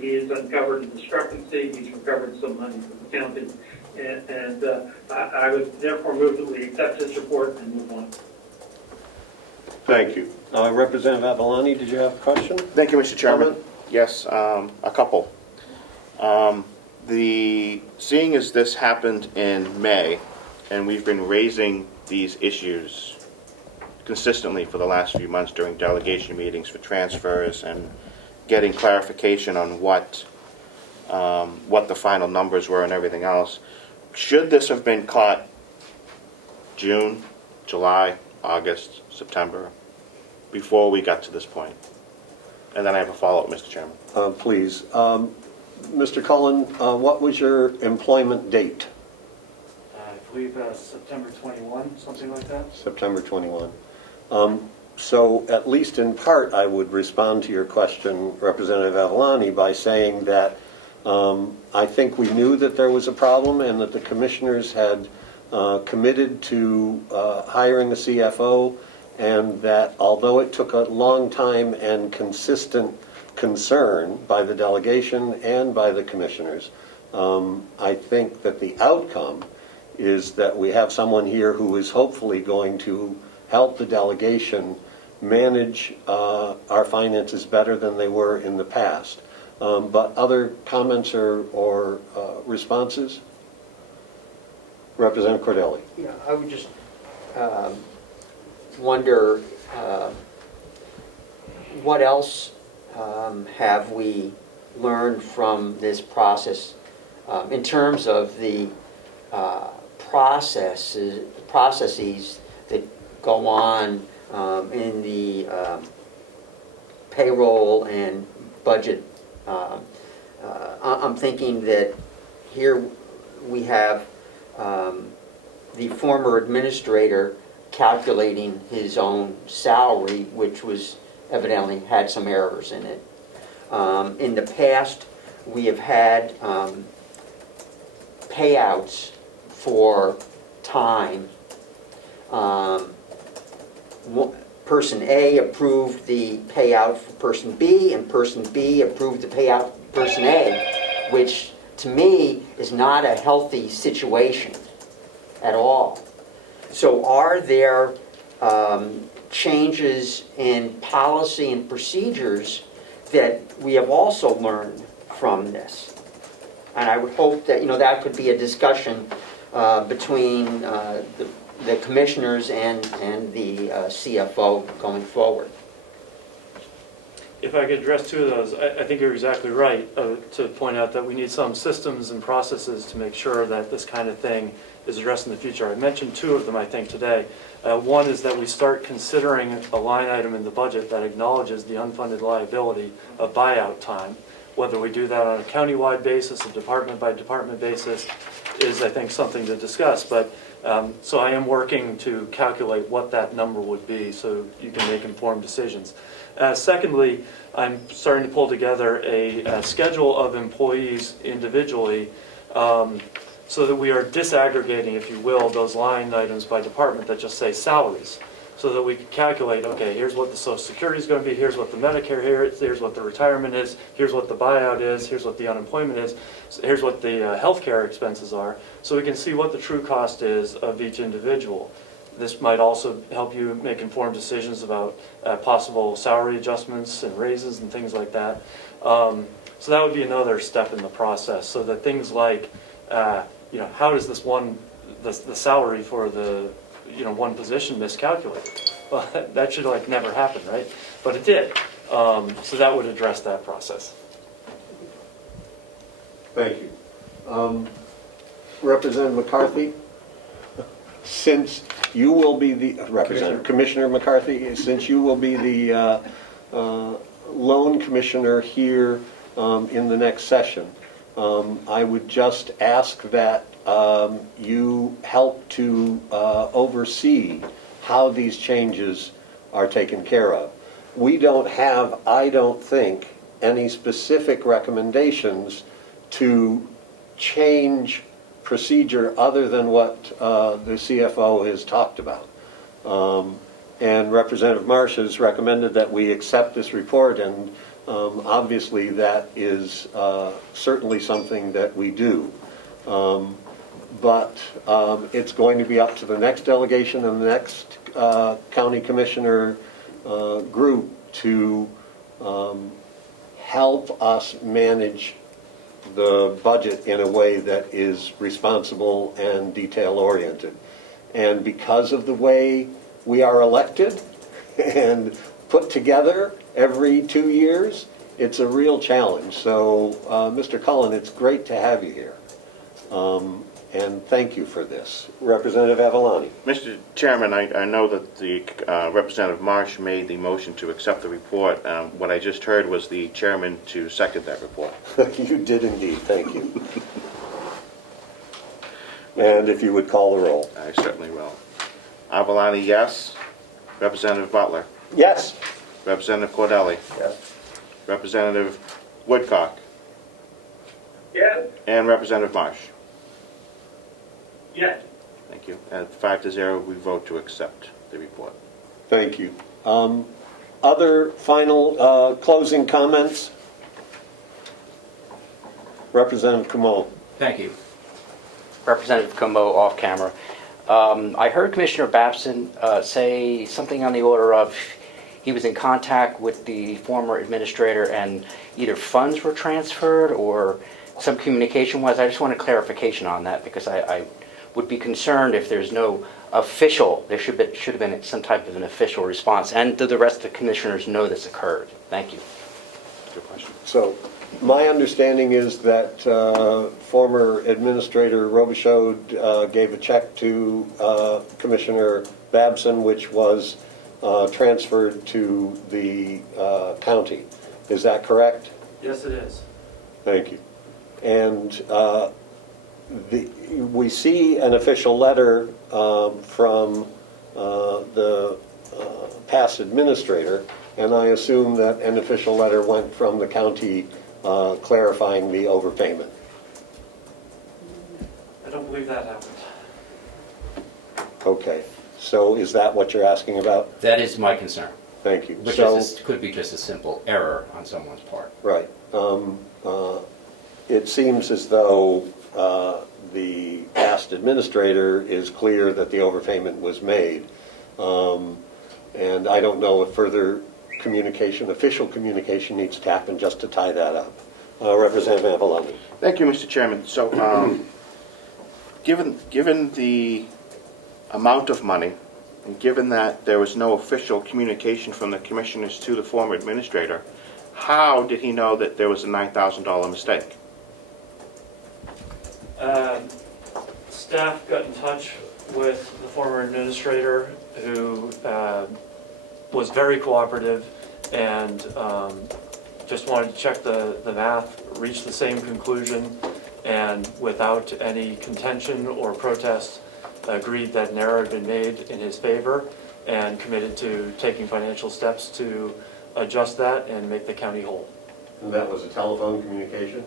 He has uncovered a discrepancy. He's recovered some money from the county, and I would therefore move that we accept this report and move on. Thank you. Representative Avalani, did you have a question? Thank you, Mr. Chairman. Comment? Yes, a couple. Seeing as this happened in May, and we've been raising these issues consistently for the last few months during delegation meetings for transfers and getting clarification on what the final numbers were and everything else, should this have been caught June, July, August, September, before we got to this point? And then I have a follow-up, Mr. Chairman. Please. Mr. Cullen, what was your employment date? I believe September 21, something like that. September 21. So at least in part, I would respond to your question, Representative Avalani, by saying that I think we knew that there was a problem and that the commissioners had committed to hiring a CFO, and that although it took a long time and consistent concern by the delegation and by the commissioners, I think that the outcome is that we have someone here who is hopefully going to help the delegation manage our finances better than they were in the past. But other comments or responses? Representative Cordelli. Yeah, I would just wonder what else have we learned from this process in terms of the processes that go on in the payroll and budget. I'm thinking that here we have the former administrator calculating his own salary, which was evidently had some errors in it. In the past, we have had payouts for time. Person A approved the payout for person B, and person B approved the payout for person A, which to me is not a healthy situation at all. So are there changes in policy and procedures that we have also learned from this? And I would hope that that could be a discussion between the commissioners and the CFO going forward. If I could address two of those, I think you're exactly right to point out that we need some systems and processes to make sure that this kind of thing is addressed in the future. I mentioned two of them, I think, today. One is that we start considering a line item in the budget that acknowledges the unfunded liability of buyout time. Whether we do that on a countywide basis, a department-by-department basis, is, I think, something to discuss. But so I am working to calculate what that number would be so you can make informed decisions. Secondly, I'm starting to pull together a schedule of employees individually so that we are disaggregating, if you will, those line items by department that just say salaries, so that we can calculate, okay, here's what the Social Security is going to be, here's what the Medicare is, here's what the retirement is, here's what the buyout is, here's what the unemployment is, here's what the health care expenses are, so we can see what the true cost is of each individual. This might also help you make informed decisions about possible salary adjustments and raises and things like that. So that would be another step in the process, so that things like, how does this the salary for the one position miscalculated? Well, that should never happen, right? But it did. So that would address that process. Thank you. Representative McCarthy, since you will be the, Commissioner McCarthy, since you will be the loan commissioner here in the next session, I would just ask that you help to oversee how these changes are taken care of. We don't have, I don't think, any specific recommendations to change procedure other than what the CFO has talked about. And Representative Marsh has recommended that we accept this report, and obviously that is certainly something that we do. But it's going to be up to the next delegation and the next county commissioner group to help us manage the budget in a way that is responsible and detail-oriented. And because of the way we are elected and put together every 2 years, it's a real challenge. So, Mr. Cullen, it's great to have you here. And thank you for this. Representative Avalani. Mr. Chairman, I know that the Representative Marsh made the motion to accept the report. What I just heard was the chairman to second that report. You did indeed, thank you. And if you would call the roll. I certainly will. Avalani, yes. Representative Butler. Yes. Representative Cordelli. Yes. Representative Woodcock. Yes. And Representative Marsh. Yes. Thank you. At 5-0, we vote to accept the report. Thank you. Other final closing comments? Representative Comeau. Thank you. Representative Comeau, off camera. I heard Commissioner Babson say something on the order of he was in contact with the former administrator and either funds were transferred or some communication was. I just want a clarification on that because I would be concerned if there's no official, there should have been some type of an official response. And do the rest of the commissioners know this occurred? Thank you. Good question. So my understanding is that former Administrator Robichaud gave a check to Commissioner Babson, which was transferred to the county. Is that correct? Yes, it is. Thank you. And we see an official letter from the past administrator, and I assume that an official letter went from the county clarifying the overpayment. I don't believe that happened. Okay, so is that what you're asking about? That is my concern. Thank you. Which could be just a simple error on someone's part. Right. It seems as though the past administrator is clear that the overpayment was made. And I don't know if further communication, official communication, needs to happen just to tie that up. Representative Avalani. Thank you, Mr. Chairman. So, given the amount of money, and given that there was no official communication from the commissioners to the former administrator, how did he know that there was a $9,000 mistake? Staff got in touch with the former administrator who was very cooperative and just wanted to check the math, reach the same conclusion, and without any contention or protest agreed that an error had been made in his favor and committed to taking financial steps to adjust that and make the county whole. And that was a telephone communication?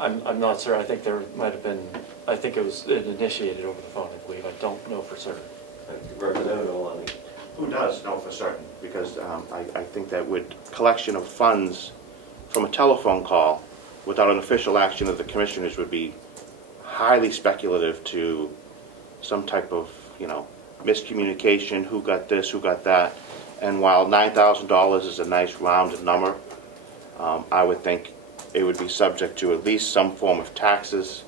I'm not certain. I think there might have been, I think it initiated over the phone, I believe. I don't know for certain. Representative Alani. Who does know for certain? Because I think that with collection of funds from a telephone call without an official action of the commissioners would be highly speculative to some type of, miscommunication, who got this, who got that. And while $9,000 is a nice rounded number, I would think it would be subject to at least some form of taxes,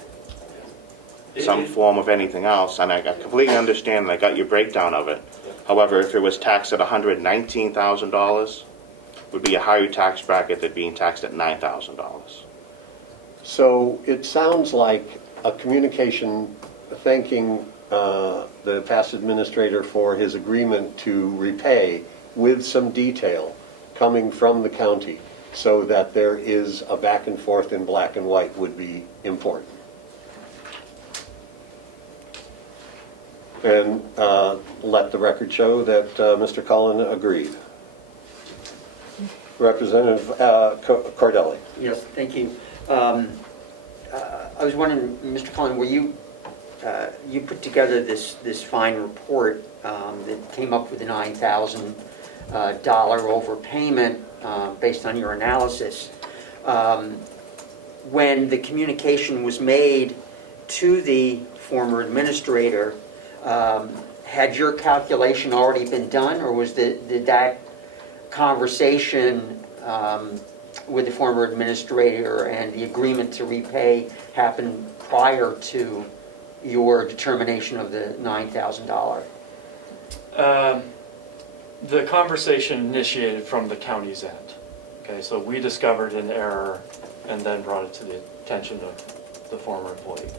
some form of anything else. And I completely understand, and I got your breakdown of it. However, if it was taxed at $119,000, would be a higher tax bracket than being taxed at $9,000. So it sounds like a communication thanking the past administrator for his agreement to repay with some detail coming from the county so that there is a back and forth in black and white would be important. And let the record show that Mr. Cullen agreed. Representative Cordelli. Yes, thank you. I was wondering, Mr. Cullen, were you, you put together this fine report that came up with a $9,000 overpayment based on your analysis. When the communication was made to the former administrator, had your calculation already been done, or did that conversation with the former administrator and the agreement to repay happen prior to your determination of the $9,000? The conversation initiated from the county's end. Okay, so we discovered an error and then brought it to the attention of the former employee.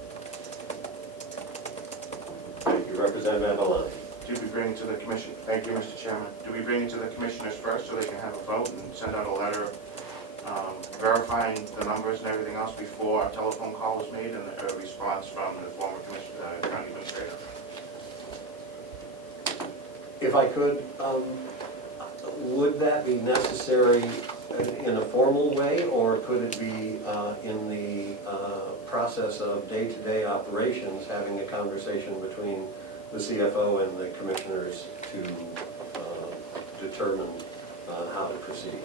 Thank you, Representative Alani. Do we bring it to the commission? Thank you, Mr. Chairman. Do we bring it to the commissioners first so they can have a vote and send out a letter verifying the numbers and everything else before a telephone call was made and a response from the former county administrator? If I could, would that be necessary in a formal way, or could it be in the process of day-to-day operations, having a conversation between the CFO and the commissioners to determine how to proceed?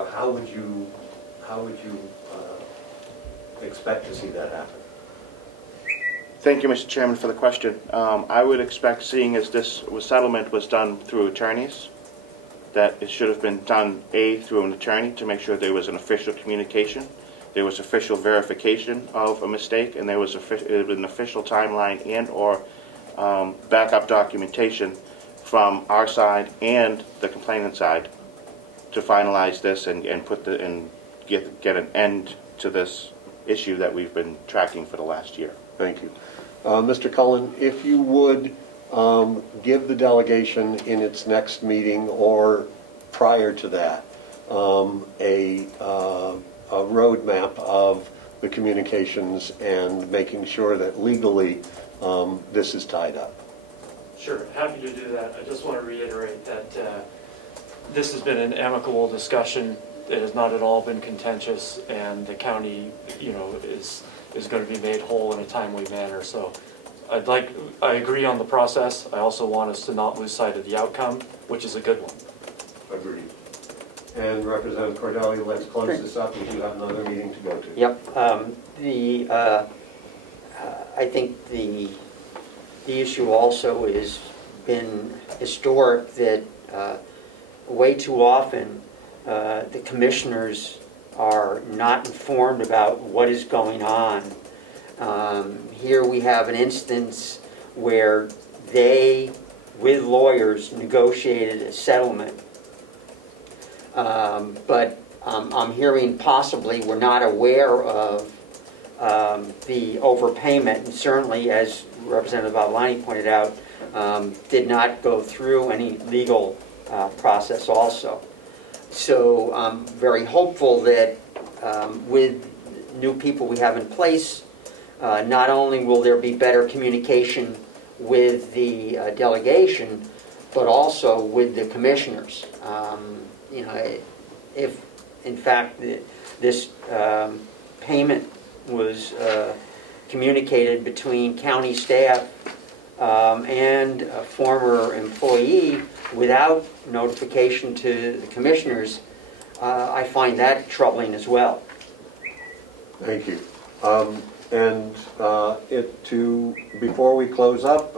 How would you expect to see that happen? Thank you, Mr. Chairman, for the question. I would expect, seeing as this settlement was done through attorneys, that it should have been done, through an attorney to make sure there was an official communication, there was official verification of a mistake, and there was an official timeline and or backup documentation from our side and the complainant side to finalize this and get an end to this issue that we've been tracking for the last year. Thank you. Mr. Cullen, if you would give the delegation in its next meeting or prior to that a roadmap of the communications and making sure that legally this is tied up. Sure, happy to do that. I just want to reiterate that this has been an amicable discussion. It has not at all been contentious, and the county, is going to be made whole in a timely manner. So I agree on the process. I also want us to not lose sight of the outcome, which is a good one. Agreed. And Representative Cordelli, let's close this up. We do have another meeting to go to. Yep. I think the issue also has been historic that way too often the commissioners are not informed about what is going on. Here we have an instance where they, with lawyers, negotiated a settlement. But I'm hearing possibly we're not aware of the overpayment, and certainly, as Representative Avalani pointed out, did not go through any legal process also. So I'm very hopeful that with new people we have in place, not only will there be better communication with the delegation, but also with the commissioners. If in fact this payment was communicated between county staff and a former employee without notification to the commissioners, I find that troubling as well. Thank you. Before we close up,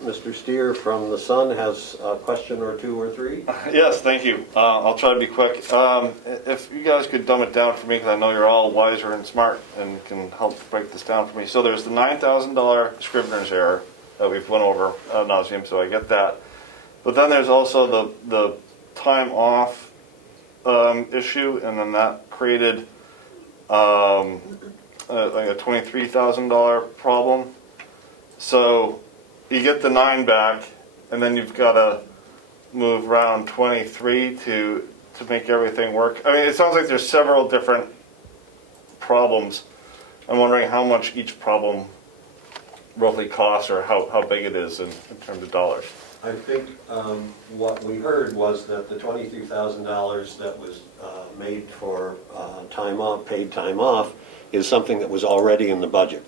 Mr. Steer from the Sun has a question or two or three. Yes, thank you. I'll try to be quick. If you guys could dumb it down for me, because I know you're all wiser and smart and can help break this down for me. So there's the $9,000 Scrivener's error that we've went over ad nauseum, so I get that. But then there's also the time off issue, and then that created like a $23,000 problem. So you get the 9 back, and then you've got to move around 23 to make everything work. I mean, it sounds like there's several different problems. I'm wondering how much each problem roughly costs or how big it is in terms of dollars? I think what we heard was that the $23,000 that was made for time off, paid time off, is something that was already in the budget.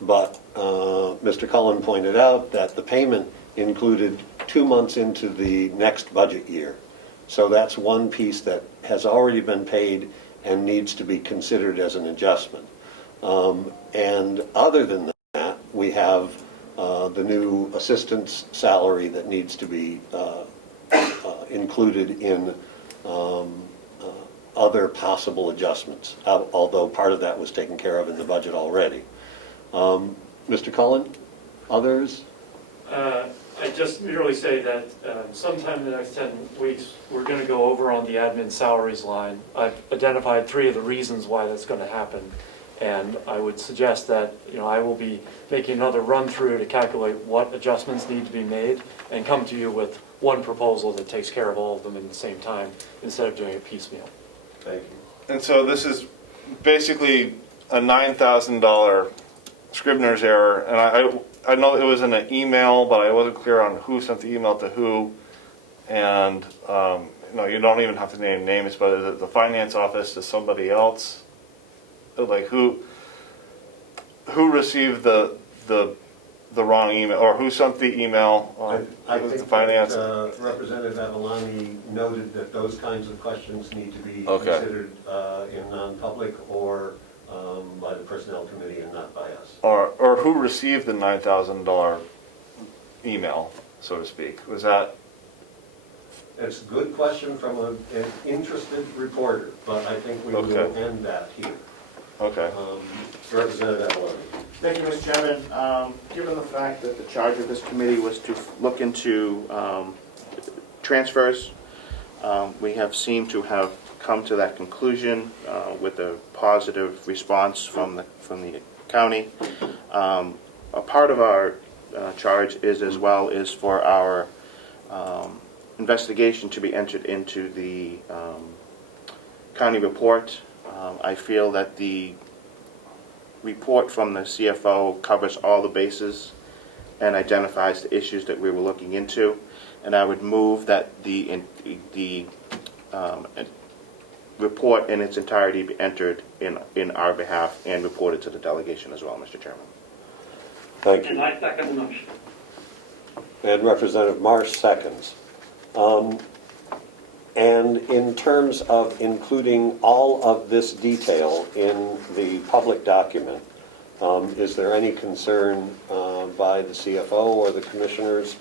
But Mr. Cullen pointed out that the payment included 2 months into the next budget year. So that's one piece that has already been paid and needs to be considered as an adjustment. And other than that, we have the new assistant's salary that needs to be included in other possible adjustments, although part of that was taken care of in the budget already. Mr. Cullen, others? I just merely say that sometime in the next 10 weeks, we're going to go over on the admin salaries line. I've identified 3 of the reasons why that's going to happen. And I would suggest that, I will be making another run through to calculate what adjustments need to be made and come to you with one proposal that takes care of all of them at the same time instead of doing it piecemeal. Thank you. And so this is basically a $9,000 Scribner's error, and I know it was in an email, but I wasn't clear on who sent the email to who, and you don't even have to name names, but is it the finance office to somebody else? Like who received the wrong email, or who sent the email? I was think the finance. that, Representative Avalani noted that those kinds of questions need to be Okay. considered in non-public or by the Personnel Committee and not by us. Or who received the $9,000 email, so to speak? Was that? It's a good question from an interested reporter, but I think we will end that here. Okay. Representative Avalani. Thank you, Mr. Chairman. Given the fact that the charge of this committee was to look into transfers, we have seemed to have come to that conclusion with a positive response from the county. A part of our charge is as well is for our investigation to be entered into the county report. I feel that the report from the CFO covers all the bases and identifies the issues that we were looking into, and I would move that the report in its entirety be entered in our behalf and reported to the delegation as well, Mr. Chairman. Thank you. And I second the motion. And Representative Marsh seconds. And in terms of including all of this detail in the public document, is there any concern by the CFO or the commissioners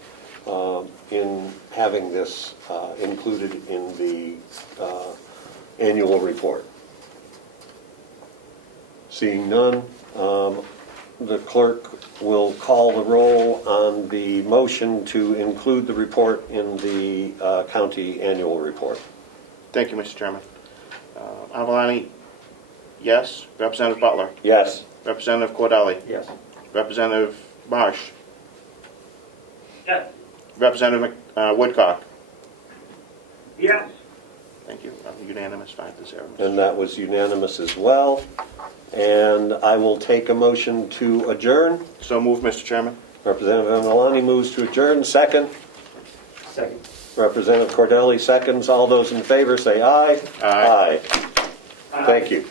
in having this included in the annual report? Seeing none, the clerk will call the roll on the motion to include the report in the county annual report. Thank you, Mr. Chairman. Avalani, yes. Representative Butler? Yes. Representative Cordelli? Yes. Representative Marsh? Yes. Representative Woodcock? Yes. Thank you. Unanimous, 5-0. And that was unanimous as well. And I will take a motion to adjourn. So moved, Mr. Chairman. Representative Avalani moves to adjourn. Second. Second. Representative Cordelli seconds. All those in favor say aye. Aye. Thank you.